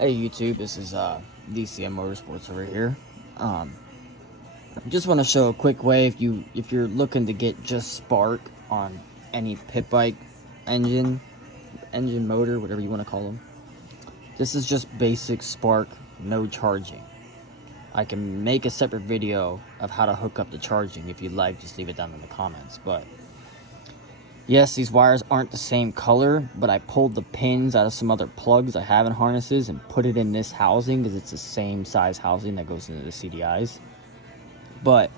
Hey YouTube, this is DCM Motorsports over here. Just want to show a quick way if you're looking to get just spark on any pit bike engine motor, whatever you want to call them. This is just basic spark, no charging. I can make a separate video of how to hook up the charging if you'd like. Just leave it down in the comments. But yes, these wires aren't the same color, but I pulled the pins out of some other plugs I have in harnesses and put it in this housing because it's the same size housing that goes into the CDIs. But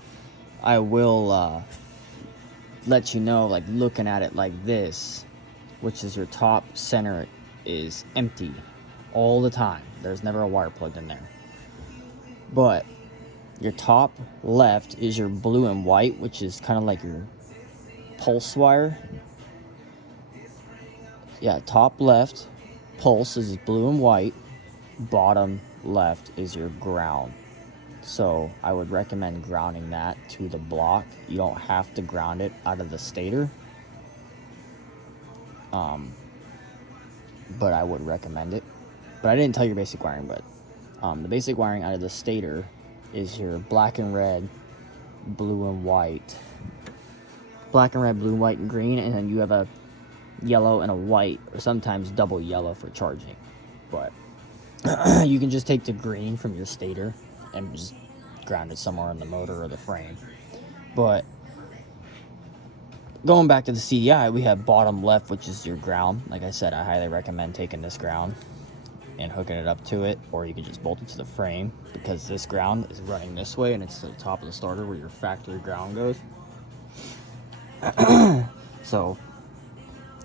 I will let you know, like looking at it like this, which is your top center is empty all the time. There's never a wire plugged in there. But your top left is your blue and white, which is kind of like your pulse wire. Yeah, top left pulse is blue and white, bottom left is your ground. So I would recommend grounding that to the block. You don't have to ground it out of the stator, but I would recommend it. But I didn't tell you your basic wiring. But the basic wiring out of the stator is your black and red, blue and white. Black and red, blue, white, and green, and then you have a yellow and a white, or sometimes double yellow for charging. But you can just take the green from your stator and just ground it somewhere on the motor or the frame. But going back to the CDI, we have bottom left, which is your ground. Like I said, I highly recommend taking this ground and hooking it up to it, or you can just bolt it to the frame, because this ground is running this way and it's to the top of the starter where your factory ground goes. So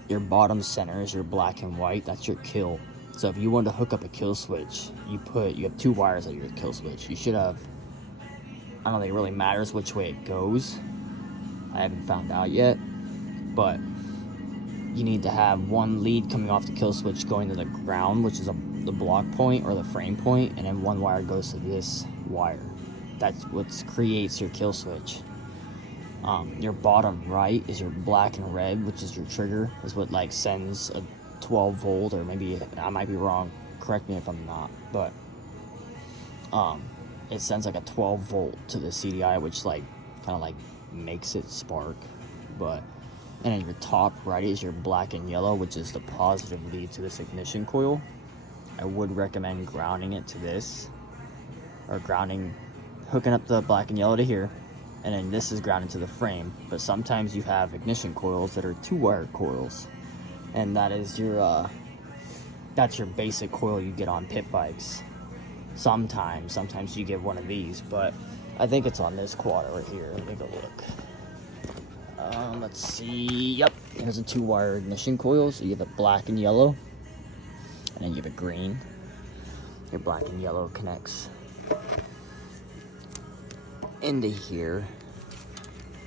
your bottom center is your black and white. That's your kill. So if you want to hook up a kill switch, you have two wires at your kill switch. You should have, I don't think it really matters which way it goes. I haven't found out yet, but you need to have one lead coming off the kill switch going to the ground, which is the block point or the frame point, and then one wire goes to this wire. That's what creates your kill switch. Your bottom right is your black and red, which is your trigger, is what like sends a 12 volt, or maybe I might be wrong, correct me if I'm not, but it sends like a 12 volt to the CDI, which like kind of like makes it spark. But and then your top right is your black and yellow, which is the positive lead to this ignition coil. I would recommend grounding it to this, or hooking up the black and yellow to here, and then this is grounded to the frame. But sometimes you have ignition coils that are 2-wire coils, and that is your that's your basic coil you get on pit bikes. Sometimes you get one of these, but I think it's on this quad right here. Let me go look. Let's see. Yep, there's a 2-wire ignition coil. So you have a black and yellow, and then you have a green. Your black and yellow connects into here,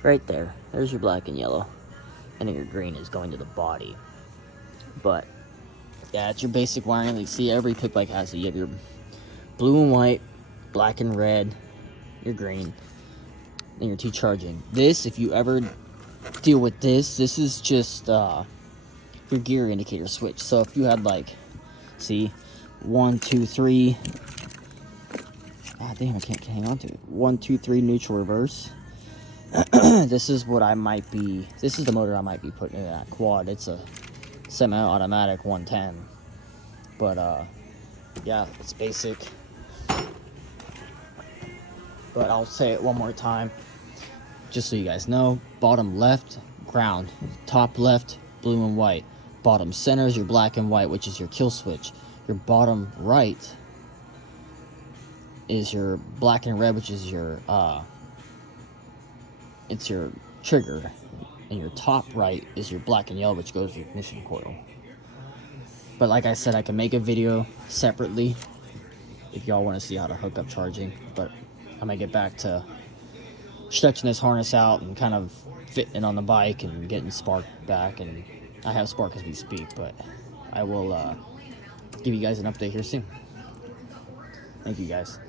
right there. There's your black and yellow, and then your green is going to the body. But yeah, it's your basic wiring. You see, every pit bike has it. You have your blue and white, black and red, your green, and your T charging. This, if you ever deal with this is just your gear indicator switch. So if you had like, see, 1, 2, 3. Ah, damn, I can't hang on to it. 1, 2, 3 neutral reverse. This is what I might be. This is the motor I might be putting in that quad. It's a semi-automatic 110. But yeah, it's basic. But I'll say it one more time, just so you guys know. Bottom left, ground. Top left, blue and white. Bottom center is your black and white, which is your kill switch. Your bottom right is your black and red, which is your it's your trigger. And your top right is your black and yellow, which goes to your ignition coil. But like I said, I can make a video separately if y'all want to see how to hook up charging. But I'm gonna get back to stretching this harness out and kind of fitting it on the bike and getting spark back. And I have spark as we speak, but I will give you guys an update here soon. Thank you guys.